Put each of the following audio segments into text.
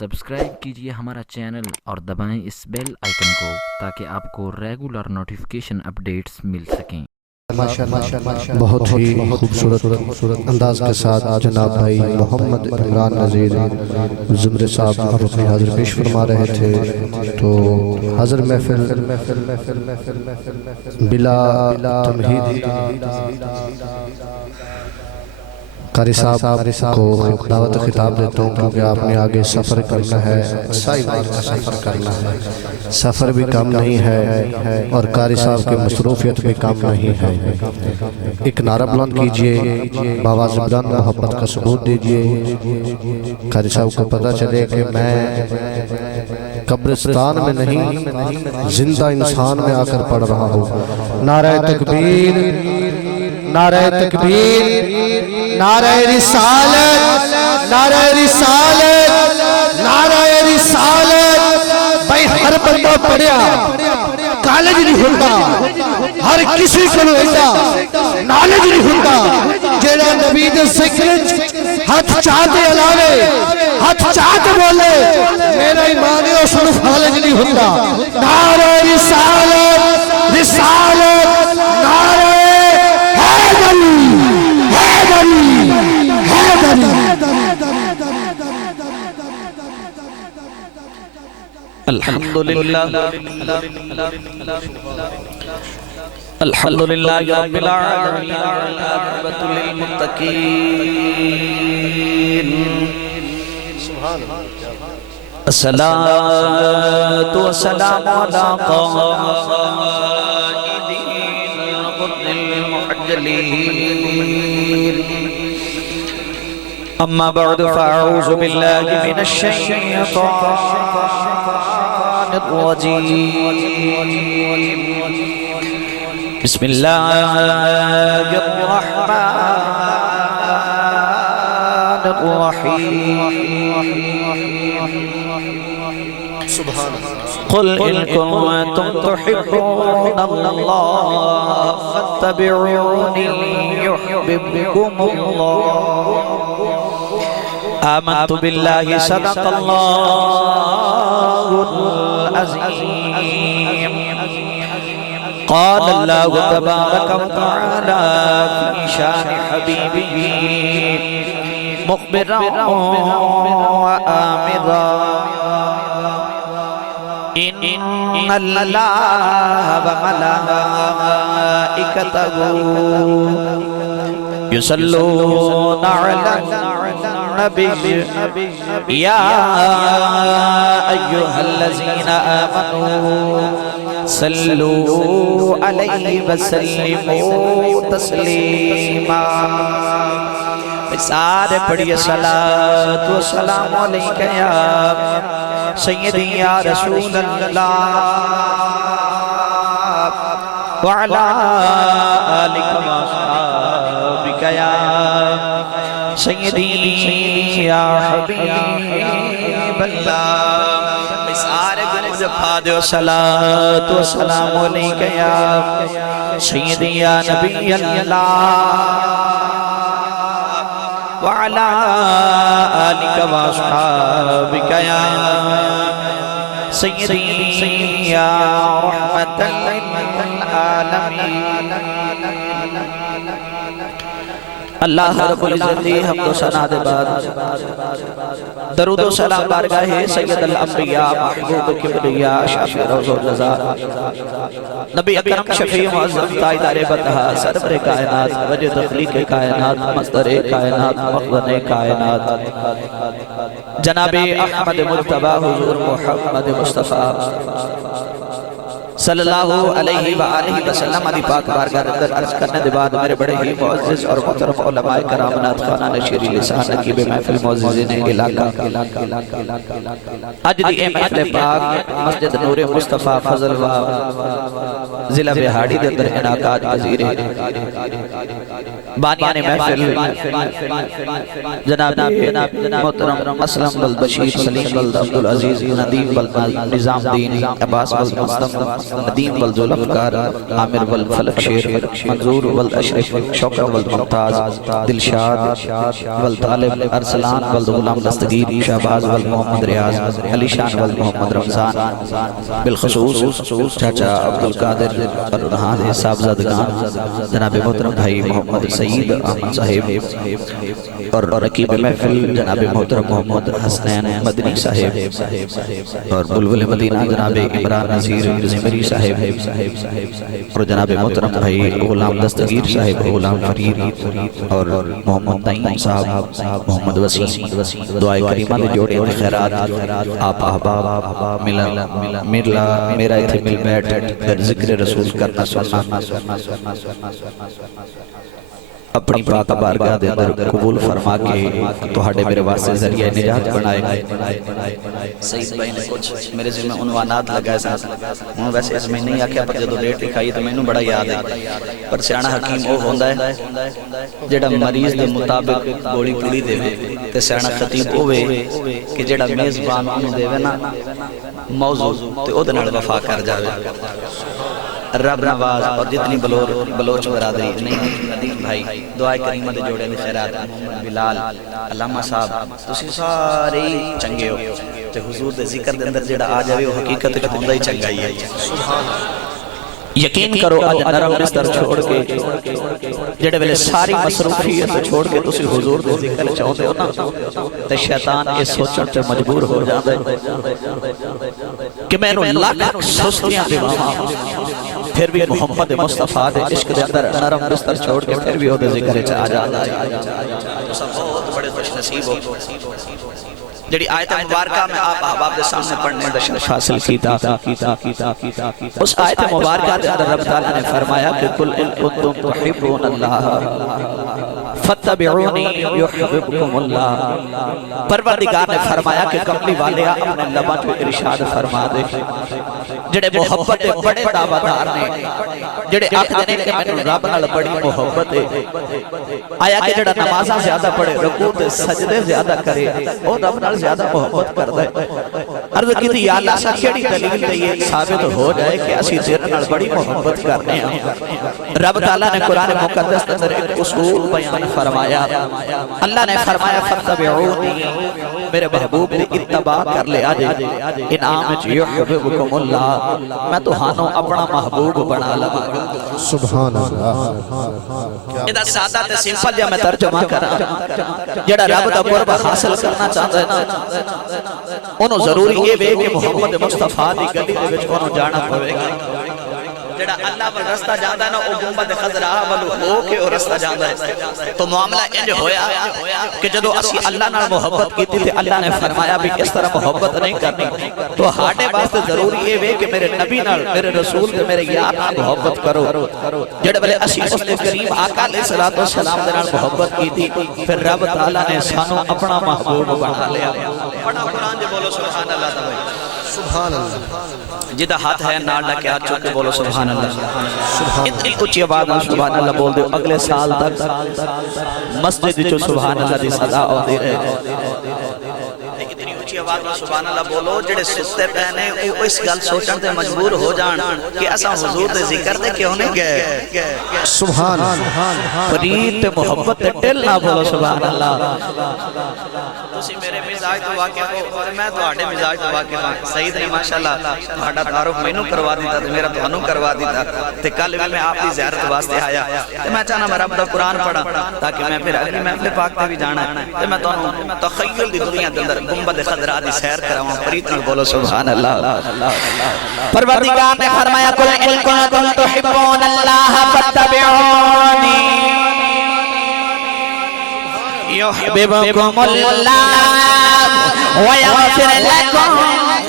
Subscribe کیجئے ہمارا channel اور دبائیں اس بیل آئیکن کو تاکہ آپ کو ریگولر نوٹیفیکیشن اپڈیٹس مل سکیں۔ بہت ہی خوبصورت انداز کے ساتھ جناب بھائی محمد عمران نذیر زمرے صاحب اپنی حاضر پیش فرما رہے تھے، تو حاضر محفل بلا تمہید قاری صاحب کو دعوت خطاب دیتا ہوں، کیونکہ آپ نے آگے سفر کرنا ہے، سائی بار کا سفر کرنا ہے، سفر بھی کم نہیں ہے اور قاری صاحب کی مصروفیت بھی کم نہیں ہے۔ ایک نعرہ بلند کیجئے، باواز بلند محبت کا ثبوت دیجئے، قاری صاحب کو پتہ چلے کہ میں قبرستان میں نہیں زندہ انسان میں آ کر پڑھ رہا ہوں۔ نعرہ تکبیر، نعرہ تکبیر، نعرہ رسالت، نعرہ رسالت، نعرہ رسالت۔ بھائی ہر بندہ پڑھیا کالج نہیں ہوتا، ہر کسی کو ایسا نالج نہیں ہوتا جیڑا نبی دے ذکر ہاتھ چاہتے علاوے ہاتھ چاہتے بولے میرا ایمان ہے اس کو نالج نہیں ہوتا۔ نعرہ رسالت، رسالت، نعرہ الحمدللہ الحمدللہ رب العالمین والعاقبۃ للمتقین الصلاۃ والسلام علی قائدین الغر المحجلین اما بعد فاعوذ باللہ من الشیطان الرجیم بسم اللہ الرحمن الرحیم قل ان کنتم تحبون اللہ فاتبعونی یحببکم اللہ آمنت باللہ صدق اللہ العظیم قال اللہ تبارک وتعالی فی شان حبیبہ مخبرا وآمرا ان اللہ وملائکتہ یصلون علی النبی یا ایہا الذین آمنوا صلو علیہ وسلموا تسلیما۔ سارے پڑھئے صلاۃ و سلام علیکہ یا سیدی یا رسول اللہ وعلا آلکہ واصحابکہ یا سیدی یا حبیب اللہ۔ سارے گنج پھادے و صلاۃ و سلام علیکہ یا سیدی یا نبی اللہ وعلا آلکہ واصحابکہ یا سیدی یا رحمت للعالمین۔ اللہ رب العزت حمد و ثنا دے بعد درود و سلام بارگاہ سید الانبیاء محبوب کبریاء شافع روز و جزا نبی اکرم شفیع معظم تاجدار بطحا سرور کائنات وجہ تخلیق کائنات مصدر کائنات مخزن کائنات جناب احمد مجتبی حضور محمد مصطفیٰ صلی اللہ علیہ وآلہ وسلم علی پاک بارگاہ اندر عرض کرنے دے بعد میرے بڑے ہی معزز اور محترم علماء کرام نعت خوانان شیری لسان نقیب محفل معززین علاقہ آج دی محفل پاک مسجد نور مصطفیٰ فضل و ضلع بہاڑی دے اندر انعقاد پذیر ہے۔ بانیان محفل جناب محترم اسلم بلد بشیر سلیم بلد عبدالعزیز ندیم بلد نظام دین عباس بلد مستم ندیم والذوالفقار عامر والفلک شیر منظور والاشرف شوکت والممتاز دلشاد والطالب ارسلان والغلام دستگیر شہباز والمحمد ریاض علی شان والمحمد رمضان بالخصوص چاچا عبدالقادر اور صاحبزادگان جناب محترم بھائی محمد سعید احمد صاحب اور رکیب محفل جناب محترم محمد حسنین مدنی صاحب اور بلبل مدینہ جناب عمران نذیر زمری صاحب اور جناب محترم بھائی غلام دستگیر صاحب غلام فرید اور محمد نعیم صاحب محمد وسیم دعائے کریمہ دے جوڑے دے خیرات آپ احباب ملا میرا ایتھے مل بیٹھ در ذکر رسول کرنا سننا اپنی پاک بارگاہ دے اندر قبول فرما کے توہاڑے میرے واسطے ذریعہ نجات بنائے گئے سعید بھائی نے کچھ میرے ذمہ عنوانات لگائے ساتھ ہوں ویسے اس میں نہیں آکھیا پر جدو ڈیٹ لکھائی تو میں نے بڑا یاد ہے پر سیانہ حکیم وہ ہوندہ ہے جڑا مریض دے مطابق گوڑی پوری دے تے سیانہ خطیب ہوئے کہ جڑا میزبان انہوں دے نا موضوع تے او دنال وفا کر جاوے رب نواز اور جتنی بلوچ برادری نہیں ندیم بھائی دعائے کریمہ دے جوڑے دے خیرات محمد بلال علامہ صاحب تسی سارے چنگے ہو تے حضور دے ذکر دے اندر جڑا آ جاوے وہ حقیقت وچ ہوندہ ہی چنگا ہی ہے یقین کرو آج نرم بستر چھوڑ کے جڑے ویلے ساری مصروفیت چھوڑ کے تسی حضور دے ذکر چاہتے ہو نا تے شیطان اس سوچن تے مجبور ہو جاندے کہ میں نے لاکھ سستیاں دے پھر بھی محمد مصطفیٰ دے عشق دے اندر نرم بستر چھوڑ کے پھر بھی وہ دے ذکر چاہ جاتا ہے بہت بڑے خوش نصیب ہو جڑی آیت مبارکہ میں آپ احباب دے سامنے پڑھنے دا شرف حاصل کیتا اس آیت مبارکہ دے اندر رب تعالیٰ نے فرمایا کہ قل ان کنتم تحبون اللہ فتبعونی یحببکم اللہ پروردگار نے فرمایا کہ کملی والے اپنے لباں جو ارشاد فرما دے جڑے محبت بڑے دعویدار نے جڑے آکھ دینے کہ میں رب نال بڑی محبت ہے آیا کہ جڑا نمازاں زیادہ پڑھے رکوع تے سجدے زیادہ کرے او رب نال زیادہ محبت کردا ہے عرض کی تھی یا اللہ سا کیڑی دلیل تے یہ ثابت ہو جائے کہ اسی تیرے نال بڑی محبت کرنے ہیں رب تعالیٰ نے قرآن مقدس کے اندر ایک اصول بیان فرمایا اللہ نے فرمایا فتبعونی میرے محبوب نے اتباع کر لے آجے انعام یحببکم اللہ میں تو ہانوں اپنا محبوب بنا لگا سبحان اللہ یہ سادہ تے سمپل جا میں ترجمہ کرا جڑا رب دا قرب حاصل کرنا چاہتا ہے نا انہوں ضروری یہ بے کہ محمد مصطفیٰ دی گلی دے وچ انہوں جانا پڑے گا جڑا اللہ پر رستہ جاندہ ہے نا او گنبد خضرہ والو ہو کے او رستہ جاندہ ہے تو معاملہ انج ہویا کہ جدو اسی اللہ نال محبت کی تھی اللہ نے فرمایا بھی اس طرح محبت نہیں کرنی تو ہاٹے واسطے ضروری یہ ہے کہ میرے نبی نال میرے رسول دے میرے یار نال محبت کرو جڑے بلے اسی اس نے کریم آقا علیہ السلام دے نال محبت کی تھی پھر رب تعالیٰ نے سانو اپنا محبوب بنا لیا پڑھا قرآن جو بولو سبحان اللہ تبائی سبحان اللہ جدہ ہاتھ ہے ناڑا کے ہاتھ چوکے بولو سبحان اللہ اتنی اچھی آواز میں سبحان اللہ بول دے اگلے سال تک مسجد جو سبحان اللہ دی صدا ہوتی رہے اتنی اچھی آواز میں سبحان اللہ بولو جڑے سستے پہنے وہ اس گل سوچن تے مجبور ہو جان کہ ایسا حضور دے ذکر دے کیوں نہیں گئے سبحان فرید تے محبت تے دل نہ بولو سبحان اللہ تسی میرے مزاج تو واقف ہو اور میں تو آڑے مزاج تو واقف ہوں سعید نے ماشاءاللہ تھوڑا تعارف میں نو کروا دیتا تو میرا تو انو کروا دیتا تے کل بھی میں آپ کی زیارت واسطے آیا تے میں چاہنا میں رب دا قرآن پڑھا تاکہ میں پھر اگلی محفل پاک تے بھی جانا ہے تے میں تو تخیل دی دنیا دے اندر گنبد خضرا دی سیر کراؤں فرید نال بولو سبحان اللہ پروردگار نے فرمایا قل ان کنتم تحبون اللہ فاتبعونی يحببكم الله ويغفر لكم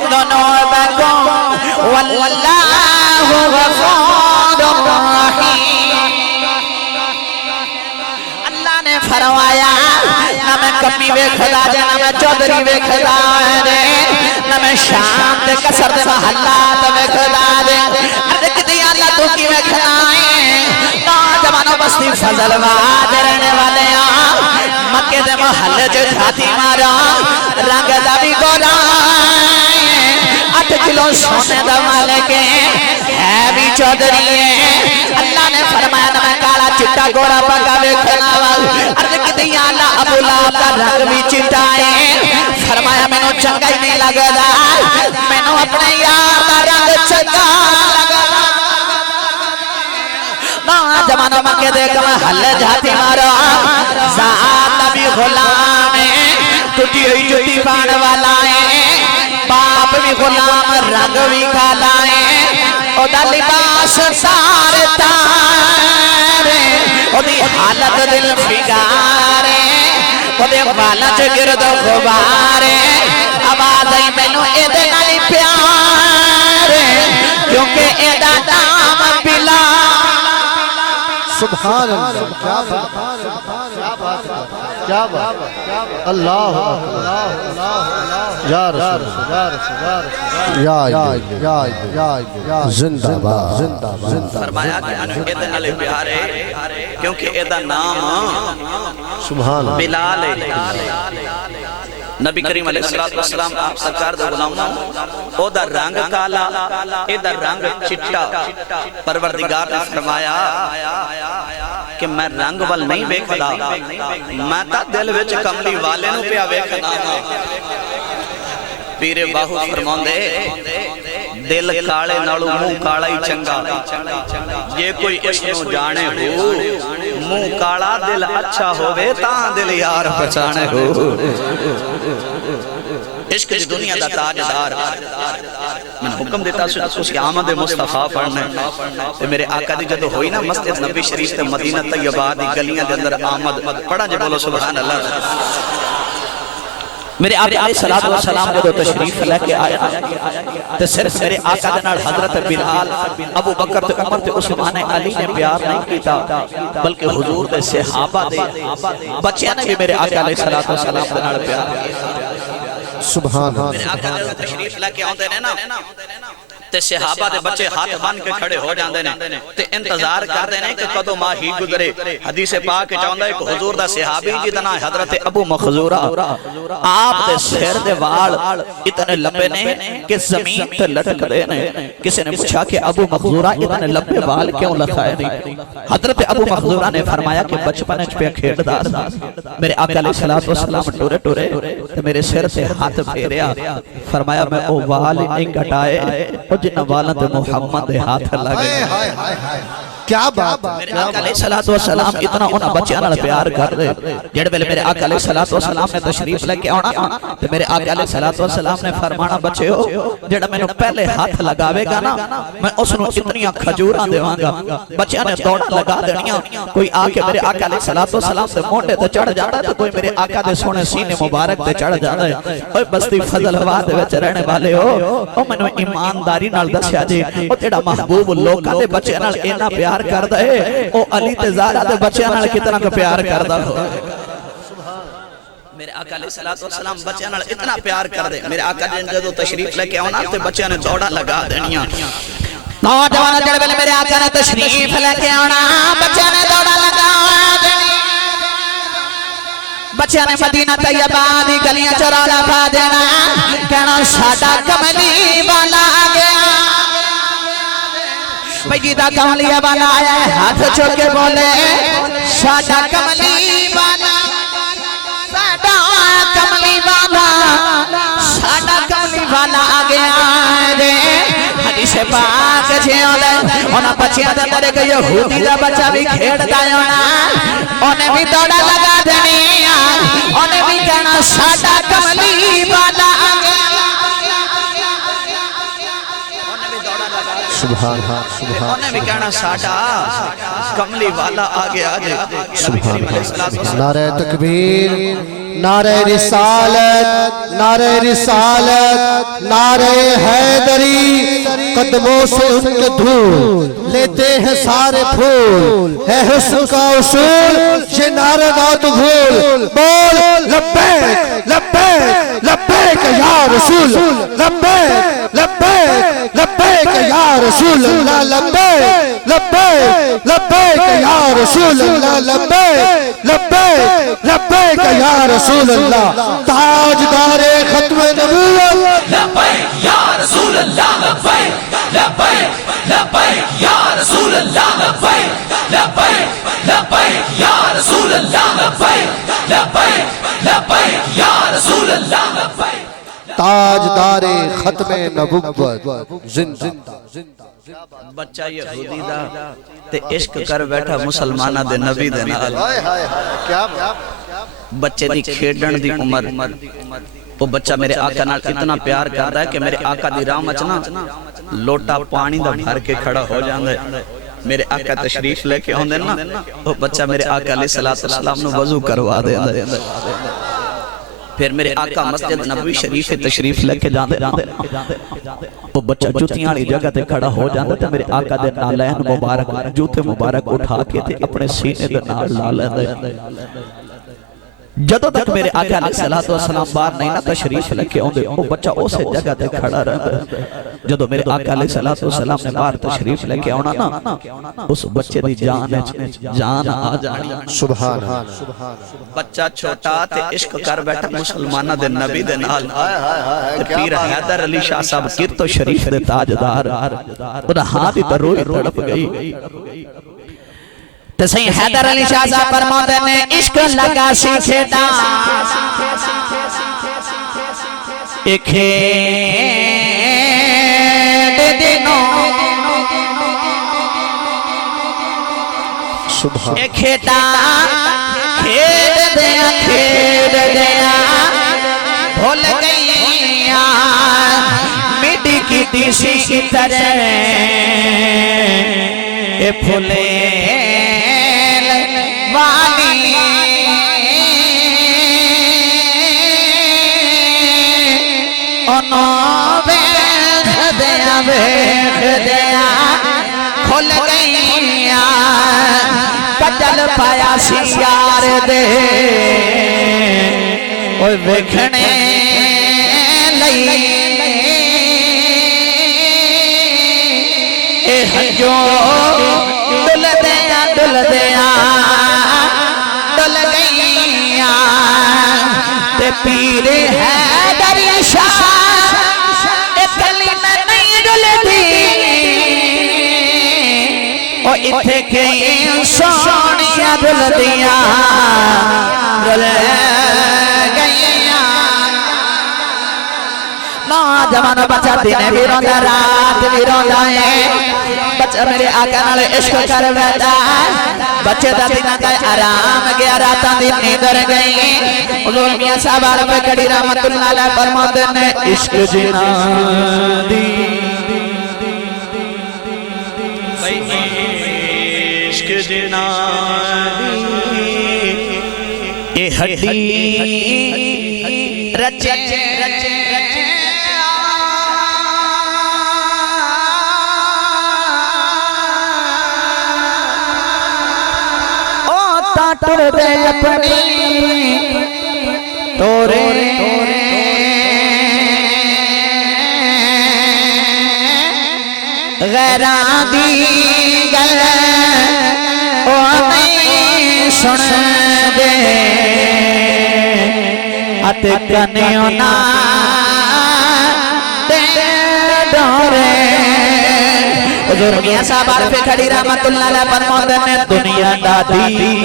ذنوبكم والله غفور رحيم اللہ نے فرمایا نہ میں کمی ویکھدا جے نہ میں چودھری ویکھدا جے نہ میں شام تے کسر دے محلات ویکھدا جے ارد دی اللہ تو کی ویکھدا ہے نوجوانوں بستی فضل واد رہنے والے مکے دے محلے جو جھاتی مارا رنگ دا بھی گورا 8 کلو سونے دا مالک ہے بھی چودھری ہے اللہ نے فرمایا نہ میں کالا چٹا گوڑا پکا ویکھنا عرض کی یا اللہ ابو لہب دا رنگ بھی چٹا ہے فرمایا میں نو چنگا ہی نہیں لگدا میں نو اپنے یار دا رنگ چنگا لگدا جمانہ مکہ دیکھ میں حل جاتی مارا ذات نبی غلام ٹوٹی ہوئی جوتی پان والا ہے باپ بھی غلام رنگ بھی کالا ہے او دا لباس سارے تارے او دی حالت دل فگارے او دے بالچ گرد غبارے آواز آئی مینوں اے دے نالی پیارے کیونکہ اے دا نام بلال سبحان اللہ کیا بات اللہ یا رسول یا زندہ باد فرمایا کہ اے علی پیارے کیونکہ اے دا نام سبحان بلال ہے نبی کریم علیہ السلام آپ سرکار دا غلاموں او دا رنگ کالا اے دا رنگ چٹا پروردگار نے فرمایا کہ میں رنگ وال نہیں ویکھدا میں تا دل وچ کملی والے نو پیا ویکھنا پیر باہو فرماندے دل کالے نالو منہ کالا ہی چنگا یہ کوئی اس نو جانے ہو منہ کالا دل اچھا ہووے تاں دل یار پہچانے ہو عشق دی دنیا دا تاجدار میں حکم دیتا اسی آمد مصطفیٰ پڑھنے میرے آقا دی جدو ہوئی نا مسجد نبی شریف تے مدینہ طیبہ دی گلیاں دے اندر آمد پڑھا جے بولو سبحان اللہ میرے آقا علیہ السلام جدو تشریف لے کے آیا تے صرف میرے آقا دے نال حضرت بلال ابو بکر تے عمر تے عثمان علی نے پیار نہیں کیتا بلکہ حضور دے صحابہ دے بچیاں نے بھی میرے آقا علیہ السلام دے نال پیار سبحان میرے آقا تشریف لے کے آندے نے نا تے صحابہ دے بچے ہاتھ بن کے کھڑے ہو جاندے نے تے انتظار کردے نے کہ کدو ماہی گزرے حدیث پاک چاہندا ہے کہ حضور دا صحابی جتنا حضرت ابو مخزورہ آپ دے سر دے وال اتنے لمبے نے کہ زمین تے لٹک دے نے کسی نے پوچھا کہ ابو مخزورہ اتنے لمبے وال کیوں لکھائے نہیں حضرت ابو مخزورہ نے فرمایا کہ بچپن وچ پہ کھیڈدا میرے آقا علیہ السلام ٹورے ٹورے تے میرے سر تے ہاتھ پھیریا فرمایا میں او وال نہیں کٹائے جن والا تے محمد دے ہاتھ لگے کیا بات میرے آقا علیہ السلام اتنا انہاں بچیاں نال پیار کر دے جڑے ویلے میرے آقا علیہ السلام نے تشریف لے کے آنا تے میرے آقا علیہ السلام نے فرمانا بچیو جڑا مینوں پہلے ہاتھ لگاوے گا نا میں اس نو اتنیاں کھجوراں دیواں گا بچیاں نے دوڑ لگا دینیاں کوئی آ کے میرے آقا علیہ السلام دے مونڈے تے چڑھ جاتا تے کوئی میرے آقا دے سونے سینے مبارک تے چڑھ جاتا ہے اوے بستی فضل آباد وچ رہنے والے ہو او مینوں ایمانداری نال دسیا جی او جڑا محبوب لوکاں دے بچیاں نال اینا پیار کردا ہے او علی تے زہرا دے بچیاں نال کتنا کو پیار کردا ہو میرے آقا علیہ السلام بچیاں نال اتنا پیار کردے میرے آقا نے جدو تشریف لے کے آنا تے بچیاں نے دوڑا لگا دینیاں نوجوان جڑے ویلے میرے آقا نے تشریف لے کے آنا بچیاں نے دوڑا لگا دینی بچیاں نے مدینہ طیبہ دی گلیاں چرالا پا دینا کہنا ساڈا کملی والا آ گیا بھئی کملی والا آیا ہے ہاتھ چھوڑ کے بولے ساڈا کملی والا ساڈا کملی والا ساڈا کملی والا آ گیا ہے حدیث پاک جیوں دے انہاں بچیاں دے اندر ایک یہودی دا بچہ بھی کھیڑدا ہونا اونے بھی دوڑا لگا دینی اونے بھی کہنا ساڈا کملی والا آ گیا سبحان انہیں بھی کہنا ساڈا کملی والا آگے آجے نعرہ تکبیر نعرہ رسالت نعرہ رسالت نعرہ حیدری قدموں سے ان کے دھول لیتے ہیں سارے پھول ہے حسن کا اصول یہ نعرہ بات بھول بول لبیک لبیک لبیک یا رسول لبیک لبیک لبیک یا رسول اللہ لبیک لبیک لبیک یا رسول اللہ لبیک لبیک لبیک یا رسول اللہ تاجدار ختم نبوت لبیک یا رسول اللہ لبیک لبیک لبیک یا رسول اللہ لبیک لبیک لبیک یا رسول اللہ لبیک لبیک لبیک یا رسول اللہ لبیک تاجدار ختم نبوت زندہ بچہ یہودی دا تے عشق کر بیٹھا مسلمانہ دے نبی دے نال بچے دی کھیڈن دی عمر وہ بچہ میرے آقا نال اتنا پیار کرتا ہے کہ میرے آقا دی راہ مچنا لوٹا پانی دا بھر کے کھڑا ہو جاندے میرے آقا تشریف لے کے ہوندے نا وہ بچہ میرے آقا علیہ السلام نو وضو کروا دے پھر میرے آقا مسجد نبوی شریف تشریف لے کے جاندے وہ بچہ جوتیاں والی جگہ تے کھڑا ہو جاندے تے میرے آقا دے نالین مبارک جوتے مبارک اٹھا کے تے اپنے سینے دے نال لا لیندے جدو تک میرے آقا علیہ السلام باہر نہیں نہ تشریف لے کے ہوندے وہ بچہ اسے جگہ تے کھڑا رہندا جدو میرے آقا علیہ السلام نے باہر تشریف لے کے آنا نا اس بچے دی جان آ جانی سبحان بچہ چھوٹا تے عشق کر بیٹھا مسلمانہ دے نبی دے نال تے پیر حیدر علی شاہ صاحب کرتو شریف دے تاجدار انہا ہاں دی تروئی تڑپ گئی تے سہی حیدر علی شاہ صاحب فرماتے نے عشق لگا سیکھے دا ایک سبحان کھیتا کھیڑ دیا بھول گئیاں مٹی کی تیسی کی طرح اے پھولے والی انہوں بیخ دیا کھل گئیاں کجل پایا سیار دے اوہ وکھنے لئی اے ہنجو دل دیا دل گئیاں تے پیر حیدر شاہ اے کلمہ نہیں دل دی او اتھے کئی سونیاں دل دیا دل گئیاں نوجوان بچہ دن بھی روندہ رات بھی روندہ ہے بچہ میرے آقا نال عشق کر بیٹھا بچے دا دن آتا ہے آرام گیا راتاں دن نیندر گئی حضور میاں صاحب عرب کڑی رحمت اللہ علیہ فرماتے ہیں عشق جنا دی عشق جنا دی اے ہڈی رچے ٹر دے اپنی تورے غیران دی گل او نہیں سن دے ات کنیوں نا دے ڈورے حضور میاں صاحب عارف کھڑی رحمت اللہ علیہ فرماتے ہیں دنیا دادی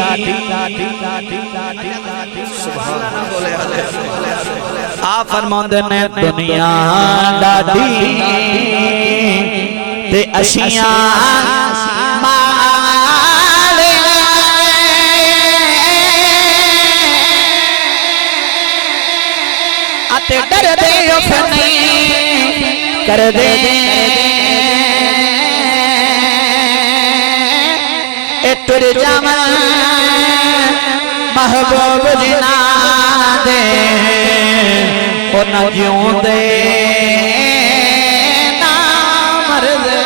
آپ فرماتے ہیں دنیا دادی تے اشیاں مالے آتے ڈر دے اپنی کر دے تر جامن محبوب جنا دے او نہ جیوں دے نہ مر دے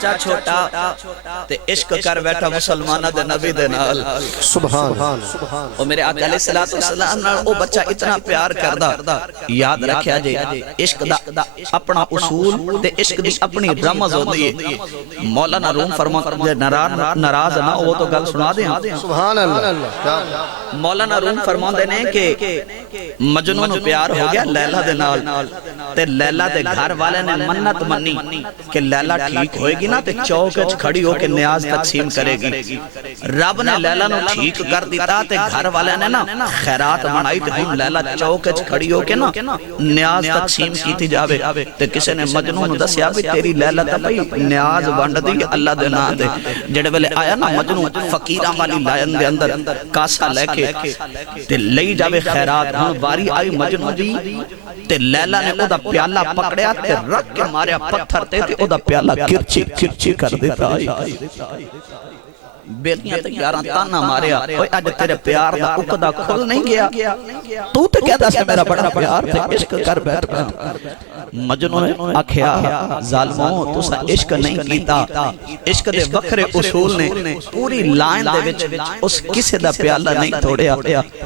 بچہ چھوٹا تے عشق کر بیٹھا مسلمانہ دے نبی دے نال سبحان او میرے آقا علیہ السلام نال او بچہ اتنا پیار کردا یاد رکھیا جی عشق دا اپنا اصول تے عشق دی اپنی رمز ہوندی ہے مولانا روم فرماتے ناراض نہ ہو تو گل سنا دیں سبحان اللہ مولانا روم فرماتے نے کہ مجنون پیار ہو گیا لیلہ دے نال تے لیلہ دے گھر والے نے منت منی کہ لیلہ ٹھیک ہوئے گی نا تے چوکچ کھڑی ہو کے نیاز تقسیم کرے گی رب نے لیلہ نو ٹھیک کر دیتا تے گھر والے نے نا خیرات بنائی تے ہم لیلہ چوکچ کھڑی ہو کے نا نیاز تقسیم کیتی جاوے تے کسے نے مجنون دسیا بھی تیری لیلہ تا بھئی نیاز بانڈ دی اللہ دے نا دے جڑے ویلے آیا نا مجنون فقیران والی لائن دے اندر کاسا لے کے تے لئی جاوے خیرات ہم باری آئی مجنون دی تے لیلہ نے او دا پیالہ پکڑیا تے رکھ کے ماریا پتھر تے او دا پیالہ کرچی کر دیتا آئی بیٹیاں تے یاراں تانا ماریا اوہ اج تیرے پیار دا اکدا کھل نہیں گیا تو تے کہتا سے میرا بڑا پیار تے عشق کر بیٹھ گیا مجنون نے آکھیا ظالموں تو سا عشق نہیں کیتا عشق دے وکھرے اصول نے پوری لائن دے وچ اس کسے دا پیالہ نہیں توڑیا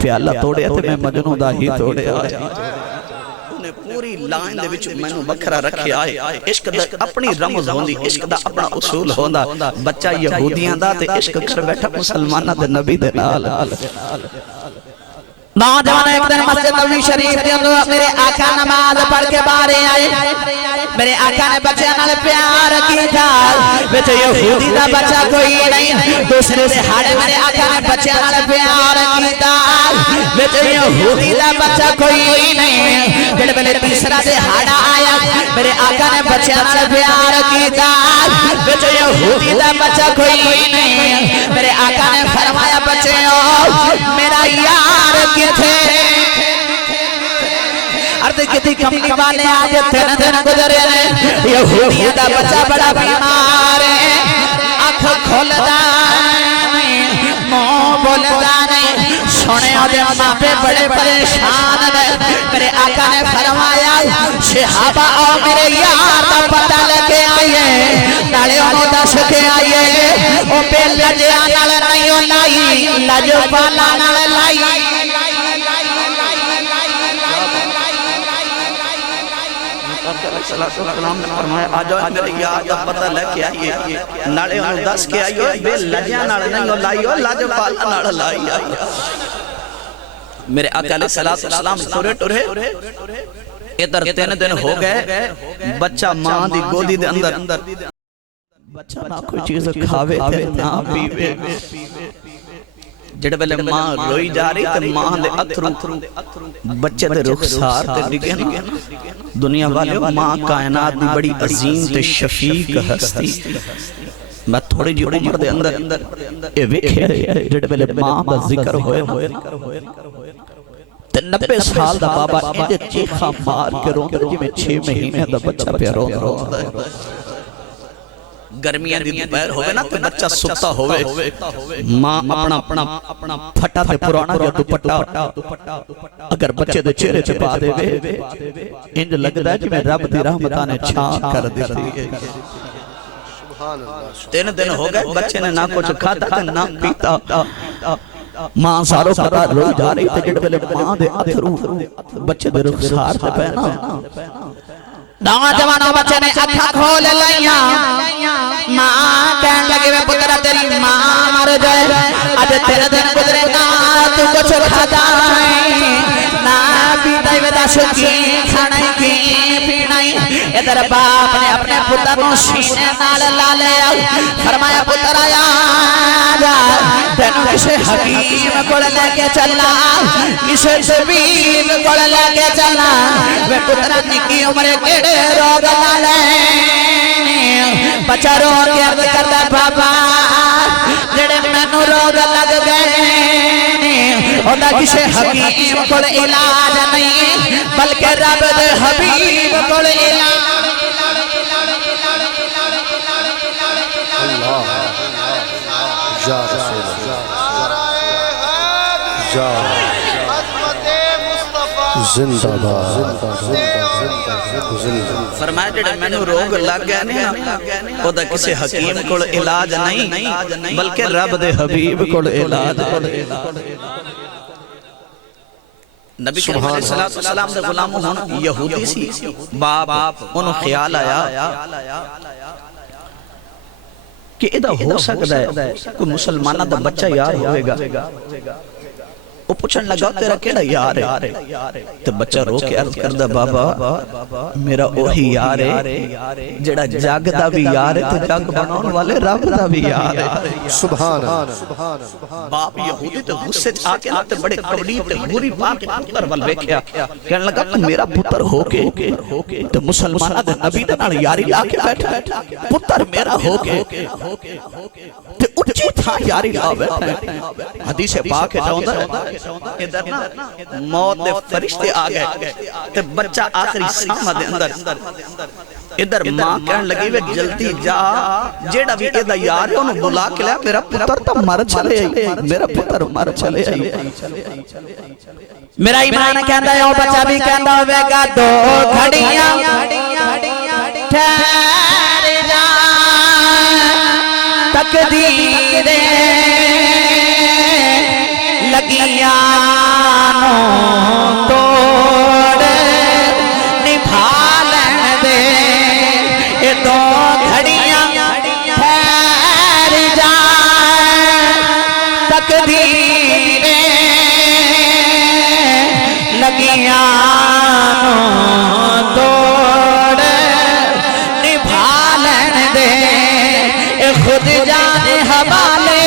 پیالہ توڑیا تے میں مجنون دا ہی توڑیا پوری لائن دے وچ مینوں وکھرا رکھیا ہے عشق دا اپنی رمز ہوندی عشق دا اپنا اصول ہوندا بچہ یہودیاں دا تے عشق کر بیٹھا مسلماناں دے نبی دے نال نوجوان ایک دن مسجد نبوی شریف کے اندر میرے آقا نماز پڑھ کے باہر آئے میرے آقا نے بچے نال پیار کیتا وچ یہودی دا بچہ کوئی نہیں دوسرے دہاڑے میرے آقا نے بچے نال پیار کیتا وچ یہودی دا بچہ کوئی نہیں جڑے ویلے تیسرا دہاڑا آیا میرے آقا نے بچے نال پیار کیتا وچ یہودی دا بچہ کوئی نہیں میرے آقا نے فرمایا بچیو میرا یار تھے عرض کتی کملی والے آج تین دن گزرے رہے یہودی دا بچہ بڑا بیمار ہے آنکھ کھولدا نہیں منہ بولدا نہیں سونے دے ماں پہ بڑے پریشان رہے میرے آقا نے فرمایا صحابہ آؤ میرے یار دا پتہ لگے آئیے نالے انہوں دس کے آئیے او پہ لجیا نال نہیں لائی لجو پالا نال لائی سلام نے فرمایا آجو میرے یار دا پتہ لے کے آئیے نالے انہوں دس کے آئیے بے لجیا نال نہیں لائیو لجو پالا نال لائی میرے آقا علیہ السلام ٹورے ادھر 3 دن ہو گئے بچہ ماں دی گودی دے اندر بچہ نہ کوئی چیز کھاوے تے نہ پیوے جڑے ویلے ماں روئی جا رہی تے ماں دے اتھروں بچے دے رخسار تے ڈگے نا دنیا والے ماں کائنات دی بڑی عظیم تے شفیق ہستی میں تھوڑی جی عمر دے اندر اے ویکھے جڑے ویلے ماں دا ذکر ہوئے تے 90 سال دا بابا انجے چیخا مار کے روندا جی میں 6 مہینے دا بچہ پہ روندا ہے گرمیاں دی دوپہر ہوئے نا تے بچہ سکتا ہوئے ماں اپنا پھٹا تے پرانا جو دوپٹا اگر بچے دے چہرے تے پا دے وے انج لگدا ہے کہ میں رب دی رحمتاں نے چھاں کر دیتی ہے 3 دن ہو گئے بچے نے نہ کچھ کھاتا تے نہ پیتا ماں سارو پتا روئی جا رہی تے جڑے ویلے ماں دے اتھروں بچے دے رخسار تے پہنا نوجوانوں بچے نے اکھا کھول لائیاں ماں کہن لگے میں پترہ تیری ماں مر جائے آج 3 دن گزرے نا تو کچھ کھاتا ہے نا پیتا ہی دس کی کھانا کی پینائی ادھر باپ نے اپنے پتر کو سینے نال لا لیا فرمایا پتر آیا تینوں کسے حکیم کو لے کے چلا کسے طبیب کو لے کے چلا وہ پتر نکی عمر کیڑے روگ لالے بچہ رو کے عرض کرتا بابا جڑے مینوں روگ لگ گئے ہوتا کسے حکیم کو علاج نہیں بلکہ رب دے حبیب کو علاج یا رسول اللہ زندہ باد فرمایا جڑا مینوں روگ لگ گیا نہیں او دا کسے حکیم کول علاج نہیں بلکہ رب دے حبیب کول علاج نبی کریم علیہ السلام دے غلام ہون یہودی سی باپ انہوں خیال آیا کہ ادا ہو سکتا ہے کوئی مسلمانہ دا بچہ یار ہوئے گا وہ پوچھن لگا تیرا کیڑا یار ہے تو بچہ رو کے عرض کردہ بابا میرا اوہی یار ہے جڑا جاگ دا بھی یار ہے تو جاگ بناؤن والے رب دا بھی یار ہے سبحان اللہ باپ یہودی تو غصے آکے آتے بڑے قبلی تے بوری پاک پتر وال ویکھیا کہنے لگا تو میرا پتر ہو کے تو مسلمانہ دے نبی دے نال یاری لا کے بیٹھا پتر میرا ہو کے تے اچھی تھا یاری لا بیٹھا حدیث پاک ہے جاؤں ہے ادھر نا موت دے فرشتے آگئے تے بچہ آخری سامہ دے اندر ادھر ماں کہنے لگی وے جلدی جا جیڑا بھی ادھا یار ہے انہوں بلا کے لیا میرا پتر تو مر چلے آئی میرا پتر مر چلے آئی میرا ایمان کہندہ ہے وہ بچہ بھی کہندہ ہوئے گا دو گھڑیاں ٹھہر جا تقدیریں لگیاں توڑ نبھا لیں دے یہ دو گھڑیاں ٹھہر جائیں تقدیریں لگیاں توڑ نبھا لیں دے خود جانے حوالے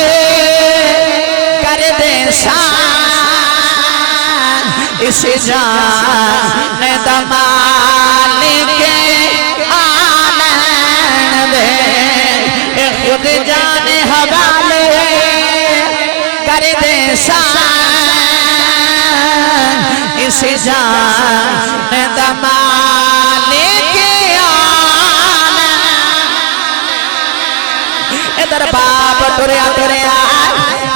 کر دے اس جان دا مالک عالم دے خود جان حوالے کر دے اس جان دا مالک عالم ادھر باپ ٹریا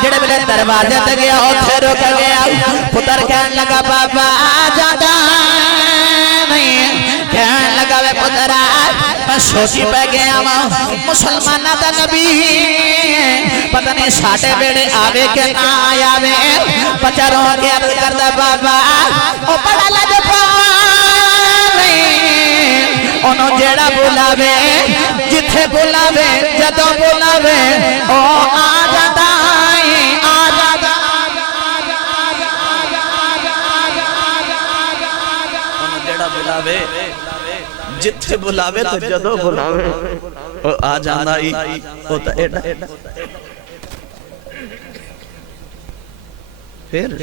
جڑے ملے دروازے تے گیا اتھے رک گیا پتر کہنے لگا بابا جاتا نہیں کہنے لگا وے پترہ میں سوچی پہ گیا مسلمانہ دا نبی پتہ نہیں ساٹھے بیڑے آوے کے نہ آیا وے بچہ رو کے عرض کردہ بابا او بڑا لجپا نہیں انہوں جیڑا بلاوے جتھے بلاوے جدوں بلاوے او آ جاتا جتھے بلاوے تو جدو بلاوے وہ آ جانا ہی ہوتا ایڈا پھر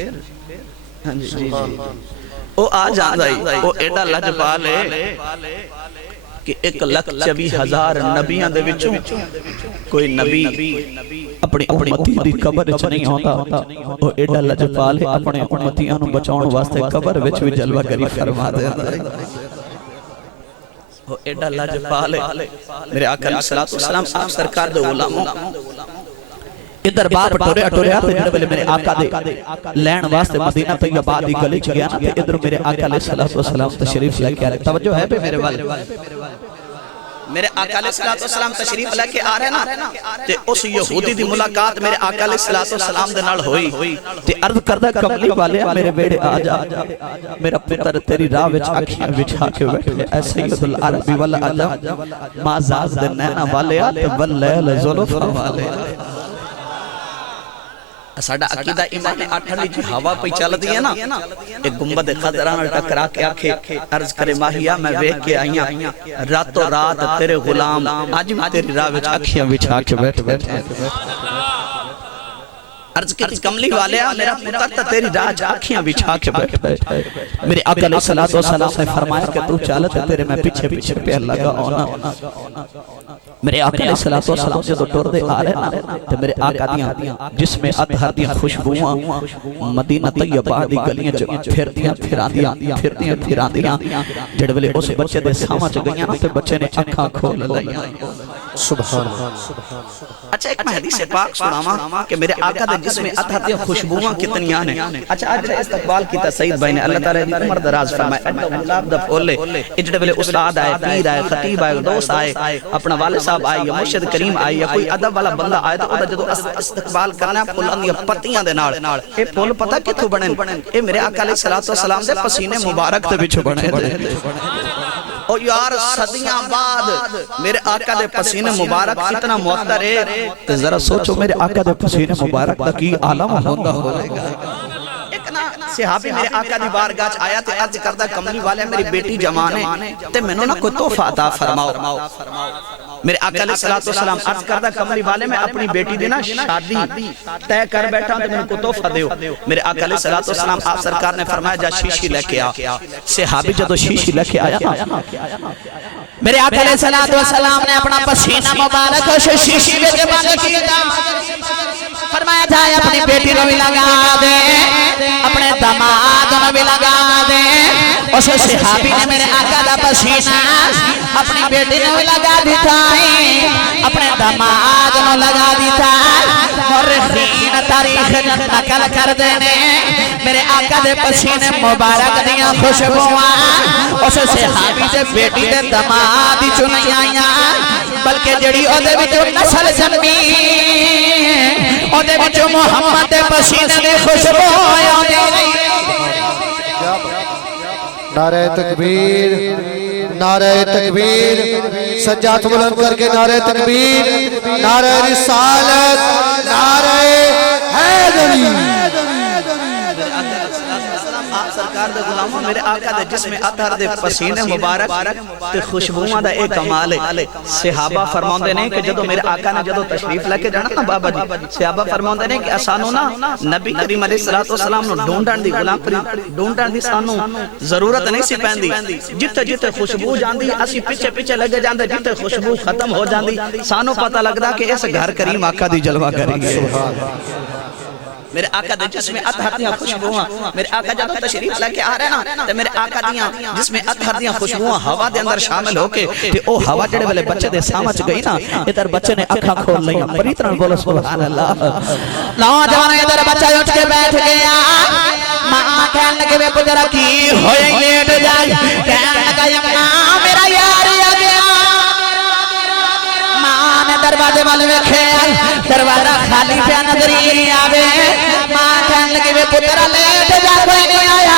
وہ آ جانا ہی وہ ایڈا لجپا لے کہ 1,24,000 نبیاں دے وچوں کوئی نبی اپنی امتی دی قبر وچ نہیں ہوتا وہ ایڈا لجپا لے اپنے امتیاں نو بچاؤن واسطے قبر وچ بھی جلوہ گری فرما دے وہ ایڈا لجپال ہے میرے آقا علیہ السلام آپ سرکار دے غلاموں ادھر باپ ٹوریا تے جڑے میرے آقا دے لین واسطے مدینہ طیبہ دی گلی چ گیا نا تے ادھر میرے آقا علیہ السلام تشریف لے کے آ رہے توجہ ہے پہ میرے والے میرے آقا علیہ السلام تشریف لے کے آ رہے نا تے اس یہودی دی ملاقات میرے آقا علیہ السلام دے نال ہوئی تے عرض کردہ کملی والے میرے بیڑے آ جا میرا پتر تیری راہ وچ آکھیاں بچھا کے بیٹھے اے سید العربی والعجم ما زاز دے نینا والے تے واللیل ظلفہ والے ساڑھا عقیدہ ایمان آٹھڑی جی ہوا پہ چل دی ہے نا ایک گنبد خضران ٹکرا کے آکھے عرض کرے ماہیہ میں ویک کے آئیاں رات و رات تیرے غلام آج میں تیری راہ وچ آکھیاں بچھا کے بیٹھے عرض کی کملی والے میرا پتر تا تیری راہ آکھیاں بچھا کے بیٹھے میرے آقا علیہ السلام نے فرمایا کہ تو چالت تیرے میں پیچھے پیر لگا ہونا میرے آقا علیہ السلام سے تو ٹور دے آ رہے نا تو میرے آقا دیاں جس میں اطہر دیاں خوشبوواں مدینہ طیبہ دی گلیاں پھراندیاں جڑ ویلے اس بچے دے سامنے چ گئیاں تے بچے نے اکھاں کھول لئیاں سبحان اللہ۔ اچھا ایک میں حدیث پاک سناواں کہ میرے آقا دے جسم اطہر دی خوشبوواں کتنیاں نے۔ اچھا آج استقبال کیتا سید بھائی نے، اللہ تعالی دی عمر دراز فرمائے، ایڈا گلاب دا پھول اجڑے ویلے استاد آئے، پیر آئے، خطیب آئے، دوست آئے، اپنا والد صاحب آئے یا مرشد کریم آئے یا کوئی ادب والا بندہ آئے، تو جدو استقبال کرنا پھلاں دی پتیاں دے نال، اے پھول پتہ کتھوں بنے؟ اے میرے آقا علیہ السلام دے پسینے مبارک دے وچوں بنے دے۔ او یار صدیاں بعد میرے آقا دے پسینے مبارک اتنا معطر ہے، تو ذرا سوچو میرے آقا دے پسینے مبارک دا کی عالم ہوندہ ہوگا۔ ایک نا صحابی میرے آقا دی بارگاہ آیا تے عرض کردہ کملی والے میری بیٹی جوانے تے میں نہ کوئی تحفہ عطا فرماؤ۔ میرے آقا علیہ السلام عرض کردہ کملی والے میں اپنی بیٹی دینا شادی طے کر بیٹھا ہوں تو میں کو تحفہ دیو۔ میرے آقا علیہ السلام آپ سرکار نے فرمایا جا شیشی لے کے آ۔ صحابی جدو شیشی لے کے آیا میرے آقا علیہ السلام نے اپنا پسینہ مبارک شیشی میں بند کیا، فرمایا جائے اپنی بیٹی کو بھی لگا دے، اپنے داماد کو بھی لگا دے۔ اس صحابی نے میرے آقا دا پسینہ اپنی بیٹی کو بھی لگا دیتا ہے، اپنے داماد کو لگا دیتا ہے۔ مورخین تاریخ نقل کر دینے میرے آقا دے پسینے مبارک دیاں خوشبوواں اس صحابی دے بیٹی دے داماد چوں نہیں آئیاں، بلکہ جڑی او دے وچوں نسل جنمی او دے وچوں محمد دے پسینے دی خوشبو آئی۔ نعرہ تکبیر، نعرہ تکبیر، سجاد بلند کر کے نعرہ تکبیر، نعرہ رسالت، نعرہ حیدری۔ آپ سرکار دے غلاموں میرے آقا دے جسم اطہر دے پسینے مبارک تے خوشبوواں دا ایک کمال ہے۔ صحابہ فرماندے نے کہ جدو میرے آقا نے جدو تشریف لے کے جانا نا بابا جی، صحابہ فرماندے نے کہ اسانو نا نبی کریم علیہ السلام نو ڈھونڈن دی، غلام ڈھونڈن دی سانو ضرورت نہیں سی پیندی۔ جتے جتے خوشبو جاندی اسی پیچھے پیچھے لگے جاندے، جتے خوشبو ختم ہو جاندی سانو پتہ لگدا کہ اس گھر کریم آقا دی جلوہ کریں گے۔ میرے آقا دے جسم اطہر دیاں خوشبوواں، میرے آقا جب تشریف لے کے آ رہے نا تے میرے آقا دیاں جسم اطہر دیاں خوشبوواں ہوا دے اندر شامل ہو کے تے او ہوا جڑے والے بچے دے سامنے گئی نا، ادھر بچے نے اکھاں کھول لئیاں، بڑی طرح بولو سبحان اللہ۔ نوجوان ادھر بچہ اٹھ کے بیٹھ گیا، ماں کہنے لگے وے پترا کی ہوئے لیٹ جائے، کہنے لگا یمنا میرا یار آ گیا۔ ماں نے دروازے والے ویکھے، دروازہ خالی پیا نظر ہی آوے، ماں کہنے لگے وے پترا لیٹ جا کوئی نہیں آیا،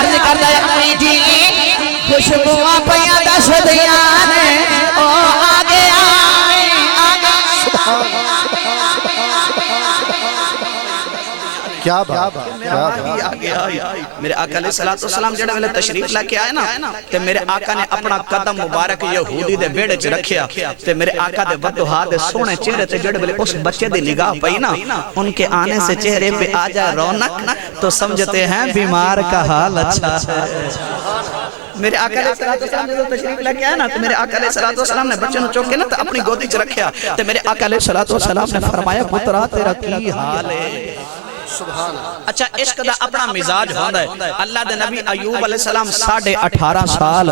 عرض کردا ہے امی جی خوشبوواں پیاں دس دیاں نے او آ گیا۔ کیا بات، کیا بات۔ میرے آقا علیہ السلام جڑے والے تشریف لے کے آئے نا تے میرے آقا نے اپنا قدم مبارک یہودی دے بیڑے چ رکھیا تے میرے آقا دے بدوہا دے سونے چہرے تے جڑے والے اس بچے دی نگاہ پئی نا، ان کے آنے سے چہرے پہ آ جائے رونق تو سمجھتے ہیں بیمار کا حال اچھا ہے۔ میرے آقا علیہ السلام نے تشریف لے کے آیا نا تو میرے آقا علیہ السلام نے بچے نو چوک کے نا تو اپنی گودی چ رکھیا تے میرے آقا علیہ السلام نے فرمایا پترا تیرا کی حال ہے؟ اچھا عشق دا اپنا مزاج ہوندہ ہے۔ اللہ دے نبی ایوب علیہ السلام 18.5 سال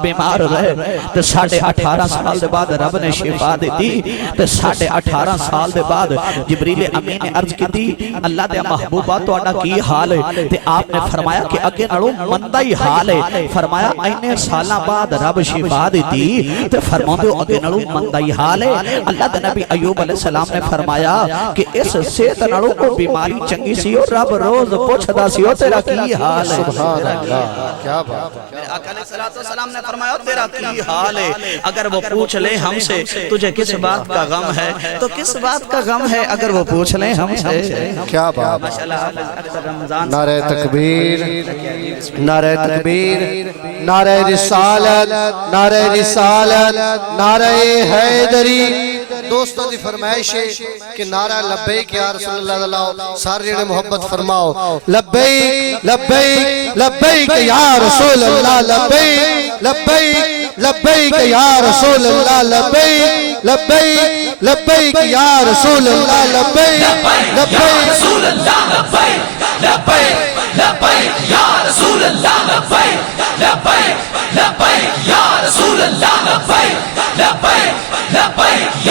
بیمار رہے تے 18.5 سال دے بعد رب نے شفا دی دی تے 18.5 سال دے بعد جبریل امین نے عرض کی دی اللہ دے محبوبہ تو اڈا کی حال ہے تے آپ نے فرمایا کہ اگے نڑو مندہ ہی حال ہے۔ فرمایا اینے سالاں بعد رب شفا دی دی تے فرماؤں دے اگے نڑو مندہ ہی حال ہے۔ اللہ دے نبی ایوب علیہ السلام نے فرمایا کہ اس سے نڑو کو بیماری چنگی سیو رب روز پوچھدا سیو تیرا کی حال ہے؟ سبحان اللہ، کیا بات۔ میرے آقا علیہ السلام نے فرمایا تیرا کی حال ہے؟ اگر وہ پوچھ لے ہم سے تجھے کس بات کا غم ہے تو کس بات کا غم ہے اگر وہ پوچھ لے ہم سے۔ کیا بات۔ نعرہ تکبیر، نعرہ تکبیر، نعرہ رسالت، نعرہ رسالت، نعرہ حیدری۔ دوستوں دی فرمائش ہے کہ نعرہ لبیک یا رسول اللہ صلی اللہ علیہ وسلم، سارے نے محبت فرماؤ لبیک لبیک لبیک یا رسول اللہ، لبیک لبیک لبیک یا رسول اللہ، لبیک لبیک لبیک یا رسول اللہ، لبیک لبیک رسول اللہ، لبیک لبیک لبیک یا رسول اللہ، لبیک لبیک لبیک یا رسول اللہ، لبیک لبیک لبیک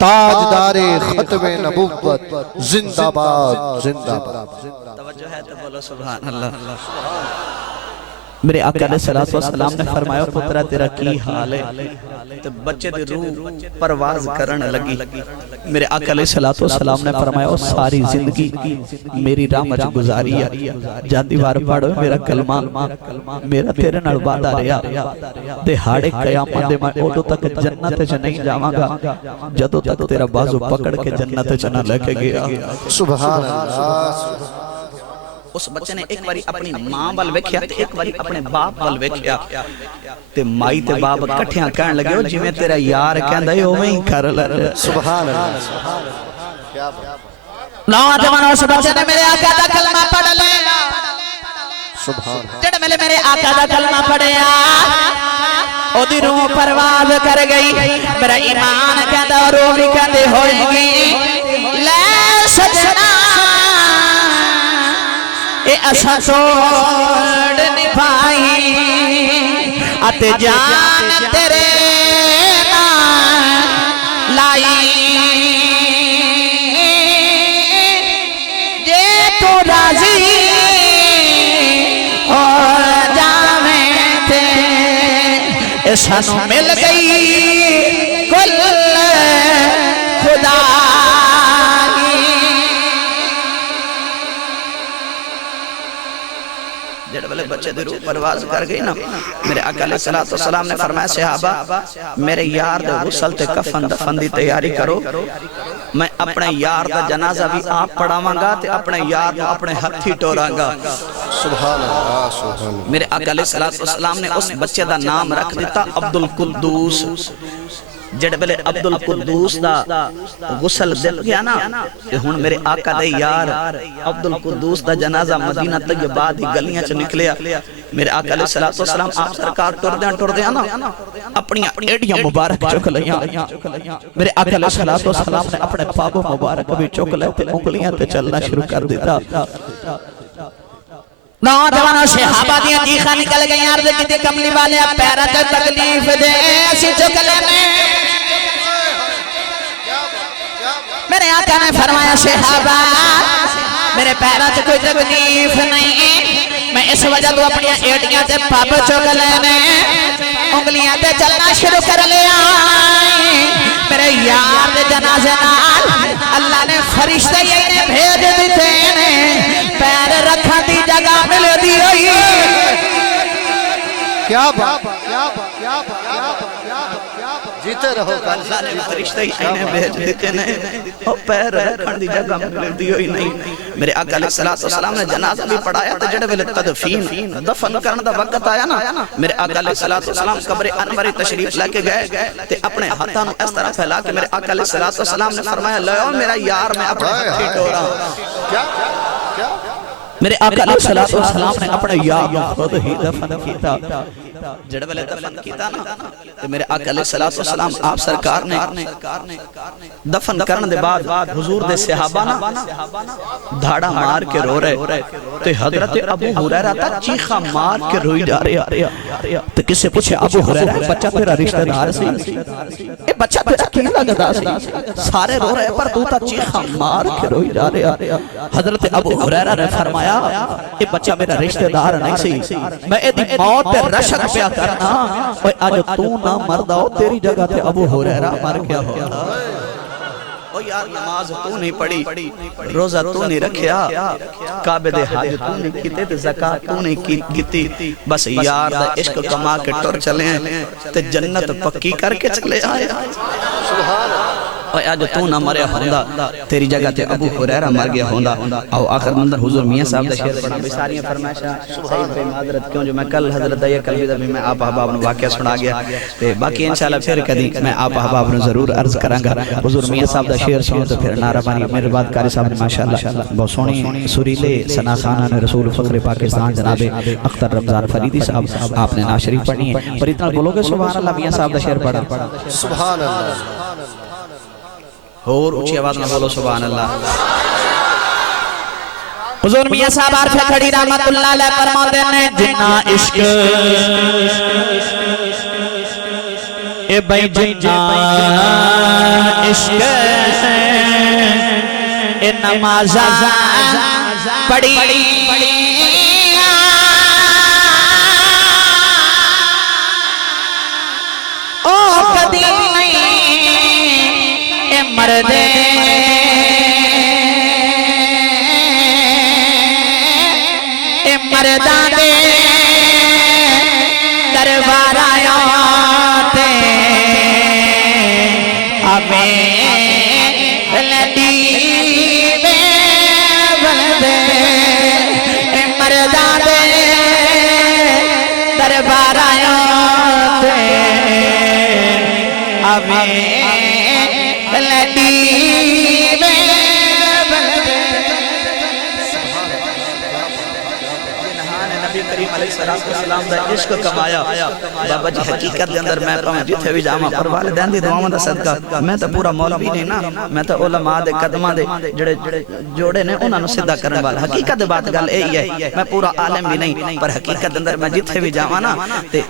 تاجدار ختم نبوت زندہ باد زندہ باد. توجہ ہے تو بولو سبحان اللہ. میرے آقا علیہ السلام نے فرمایا پترہ تیرا کی حال ہے؟ تو بچے دی روح پرواز کرن لگی. میرے آقا علیہ السلام نے فرمایا ساری زندگی میری راہ مچ گزاری ہے. جاندی وار پڑھو میرا کلمہ میرا تیرے نال وعدہ رہا دہاڑے قیامت دے میں اودوں تک جنت چ نہیں جاواں گا جدوں تک تیرا بازو پکڑ کے جنت چ نہ لے کے گیا. سبحان اللہ. اس بچے نے ایک باری اپنی ماں وال ویکھیا تے ایک باری اپنے باپ وال ویکھیا تے مائی تے باپ کٹھیاں کہن لگے او جویں تیرا یار کہندا اے اوویں ہی کر لے. سبحان اللہ. کیا نوجوان اس بچے نے میرے آقا دا کلمہ پڑھ لیا. سبحان. جڑ میرے آقا دا کلمہ پڑھیا او دی روح پرواز کر گئی. میرا ایمان کہندا روح بھی کہندے ہوئے گی لے سجنا اے اسا توڑ نبھائی اتے جان تیرے نام لائی. جے تو راضی ہو جاویں تے اے سانو مل گئی کل خدا. جڑ والے بچے دی روح پرواز کر گئی نا میرے آقا علیہ السلام نے فرمایا صحابہ میرے یار دے غسل تے کفن دفن دی تیاری کرو. میں اپنے یار دا جنازہ بھی آپ پڑھاواں گا تے اپنے یار نو اپنے ہتھی ٹوراں گا. سبحان اللہ. سبحان. میرے آقا علیہ السلام نے اس بچے دا نام رکھ دیتا عبدالقدوس. جڑ بلے عبدالقدوس دا غسل دل گیا نا کہ ہن میرے آقا دے یار عبدالقدوس دا جنازہ مدینہ طیبہ دی گلیاں چ نکلیا. میرے آقا علیہ السلام آپ سرکار ٹر دیاں نا اپنی ایڈیاں مبارک چک لیاں. میرے آقا علیہ السلام نے اپنے پاؤں مبارک بھی چک لے تے انگلیاں تے چلنا شروع کر دیتا. نوجوانوں صحابہ دیاں چیخاں نکل گئی عرض کی کملی والے پیرا تے تکلیف دے اسی چک لینے. میرے آقا نے فرمایا صحابہ میرے پیرا تے کوئی تکلیف نہیں میں اس وجہ تو اپنی ایڈیاں تے پاپ چک لینے انگلیاں تے چلنا شروع کر لیا. میرے یار دے جنازے نال اللہ نے فرشتے یہ بھیج دیتے ہیں پیر رکھا دی جگہ مل دی ہوئی. کیا بات. کیا بات. کیا بات. جیتے رہو. اللہ نے فرشتے انہیں بھیج دیتے ہیں اور پیر رکھن دی جگہ مل دی ہوئی نہیں. میرے آقا علیہ السلام نے جنازہ بھی پڑھایا تو جڑے ویلے تدفین دفن کرنے دا وقت آیا نا میرے آقا علیہ السلام قبر انوری تشریف لے کے گئے تے اپنے ہاتھاں نو اس طرح پھیلا کے میرے آقا علیہ السلام نے فرمایا لو میرا یار میں اپنے ہاتھی ٹورا. میرے آقا علیہ السلام نے اپنے یار کو خود ہی دفن کیتا. جڑے والے دفن کیتا نا تو میرے آقا علیہ السلام آپ سرکار نے دفن کرنے دے بعد حضور دے صحابہ نا دھاڑا مار کے رو رہے تو حضرت ابو ہریرہ تا چیخا مار کے روئی جا رہے. تو کسے پوچھے ابو ہریرہ بچہ تیرا رشتہ دار سی اے بچہ تیرا کی لگتا سی سارے رو رہے پر تو تا چیخا مار کے روئی جا رہے. حضرت ابو ہریرہ نے فرمایا اے بچہ میرا رشتہ دار نہیں سی میں اے دی موت تے رشک پیا کرنا اور آج تو نہ مرد ہو تیری جگہ تے ابو ہریرہ مر گیا ہو. او یار نماز تو نہیں پڑھی روزہ تو نہیں رکھیا کعبے دے حج تو نہیں کیتے تے زکاۃ تو نہیں کیتی بس یار دا عشق کما کے ٹر چلے تے جنت پکی کر کے چلے آئے. سبحان اللہ. اور آج تو نہ مریا ہوندا تیری جگہ تے ابو ہریرہ مر گیا ہوندا. او آخر مندر حضور میاں صاحب دا شعر پڑھا بھی ساری فرمائشاں صحیح پہ معذرت کیوں جو میں کل حضرت یہ کل بھی میں آپ احباب نو واقعہ سنا گیا تے باقی انشاءاللہ پھر کدی میں آپ احباب نو ضرور عرض کراں گا. حضور میاں صاحب دا شعر سنو تو پھر نعرہ ماری میرے بعد قاری صاحب نے ماشاءاللہ بہت سونی سریلے ثنا خانہ رسول فخر پاکستان جناب اختر رمضان فریدی صاحب آپ نے نعت شریف پڑھی ہے اور اتنا بولو گے سبحان اللہ میاں صاحب دا شعر پڑھا. سبحان اللہ. اور اونچی آواز میں بولو سبحان اللہ. حضور میاں صاحب عارف کھڑی رحمت اللہ علیہ فرماتے ہیں جنہ عشق اے بھائی جنہ عشق نماز پڑھی او کدی نہیں مردے مردان دے دربار آیا تے ہمیں لڈی میں بلدے مردان دے دربار آیا تے ہمیں لڈی کریم علیہ السلام دا عشق کمایا بابا جی حقیقت دے اندر میں پاؤں جتھے بھی جاواں پر والدین دی دعاواں دا صدقہ میں تا پورا مولوی نہیں نا میں تا علماء دے قدماں دے جڑے جوڑے نے انہاں نو سیدھا کرن والا حقیقت دے بات گل اے ہی ہے میں پورا عالم بھی نہیں پر حقیقت دے اندر میں جتھے بھی جاواں نا تے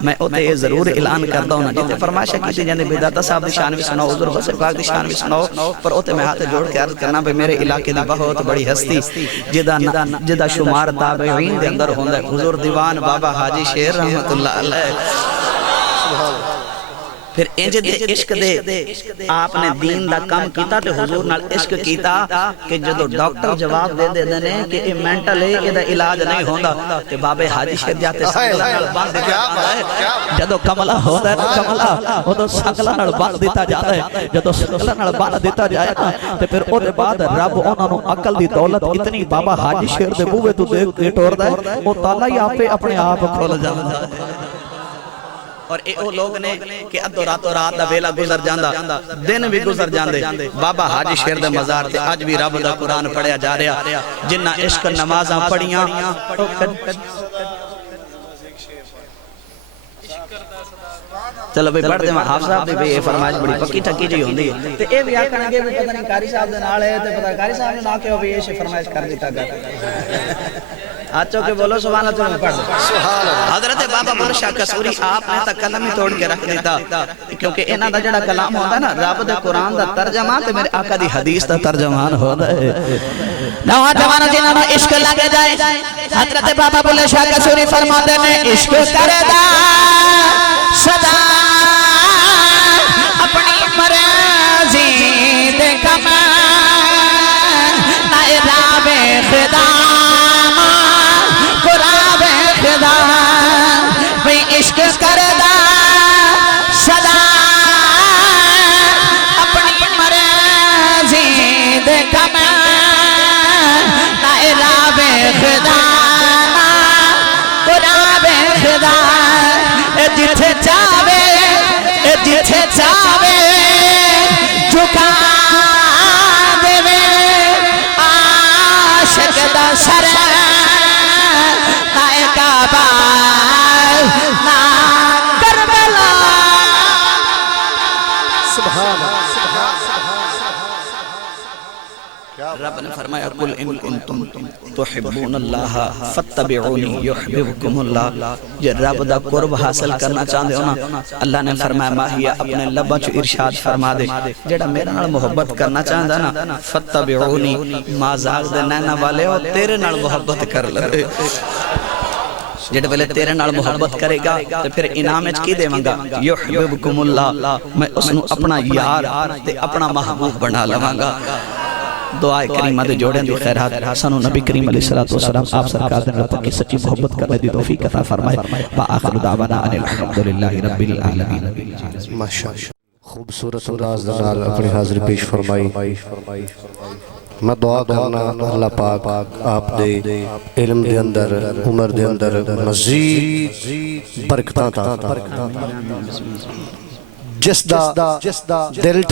میں اوتے یہ ضرور اعلان کردا ہوں جتے فرمائش کیتی جاندے بیداتا صاحب دی شان بھی سناؤ حضور غوث پاک دی شان بھی سناؤ پر اوتے میں ہاتھ جوڑ کے عرض کرنا بھئی میرے علاقے دی بہت بڑی ہستی جدا شمار تابعین دے اندر ہوندا ہے حضور دیوان بابا حاجی شیر رحمت اللہ علیہ پھر انج دے عشق دے آپ نے دین دا کام کیتا تے حضور نال عشق کیتا کہ جدو ڈاکٹر جواب دے دے نے کہ یہ مینٹل ہے یہ دا علاج نہیں ہوندا تے بابے حاجی شیر جاتے سنگلہ نال باندھ دیتا جاتا ہے جدو کملہ ہوندا ہے نا کملہ وہ تو سنگلہ نال باندھ دیتا جاتا ہے جدو سنگلہ نال باندھ دیتا جائے نا تے پھر او دے بعد رب انہاں نو عقل دی دولت اتنی بابا حاجی شیر دے بوے تو دیکھ کے ٹوردا ہے وہ تالا ہی آپ پہ اپنے آپ کھول جاندا ہے اور اے او لوگ نے کہ ادو راتوں رات دا ویلا گزر جاندا دن بھی گزر جاندے بابا حاجی شیر دے مزار تے اج بھی رب دا قرآن پڑھیا جا رہا جنہ عشق نمازاں پڑھیاں چلو بھئی پڑھ دے میں حافظ صاحب بھی یہ فرمائش بڑی پکی ٹھکی جی ہوندی ہے تے اے بھی آکھن گے بھی پتہ نہیں قاری صاحب دے نال ہے تے پتہ قاری صاحب نے نہ کہ بھی یہ فرمائش کر دیتا گا آچو کہ بولو سبحان اللہ تمہیں پڑھ دو حضرت بابا مر شاہ قصوری آپ نے تا کلم ہی توڑ کے رکھ دیتا کیونکہ انہاں دا جڑا کلام ہوتا ہے نا رب دے قرآن دا ترجمان تے میرے آقا دی حدیث دا ترجمان ہوتا ہے نوجوان جنہاں نو عشق لگ جائے حضرت بابا بلے شاہ قصوری فرماتے ہیں عشق کردا صدا اپنی مرضی دے کمان نائے راب خدا عشق کردا صدا اپنی مرضی دے کمان نائے راب خدا راب خدا جتھے چاہوے جھکا دے عاشق دا سر نائے کعبہ رب نے فرمایا قل ان کنتم تحبون اللہ فاتبعونی یحببکم اللہ یہ رب دا قرب حاصل کرنا چاہتے ہو نا اللہ نے فرمایا ماہیہ اپنے لبا چو ارشاد فرما دے جیڑا میرے نال محبت کرنا چاہتا نا فاتبعونی مازاغ دے نینا والے ہو تیرے نال محبت کر لے جڑے پہلے تیرے نال محبت کرے گا تو پھر انعامج کی دے منگا یحببکم اللہ میں اس نو اپنا یار تے اپنا محبوب بنا لوانگا دعائے کریمہ دے جوڑیں دی خیرات حسن و نبی کریم علیہ السلام آپ سرکار دن رب کی سچی محبت کرنے دی توفیق عطا فرمائے وآخر دعوانا ان الحمدللہ رب العالمین ماشاءاللہ خوبصورت انداز دنال اپنی حاضر پیش فرمائی میں دعا کرنا اللہ پاک آپ دے علم دے اندر عمر دے اندر مزید برکتاں تا جس دا دل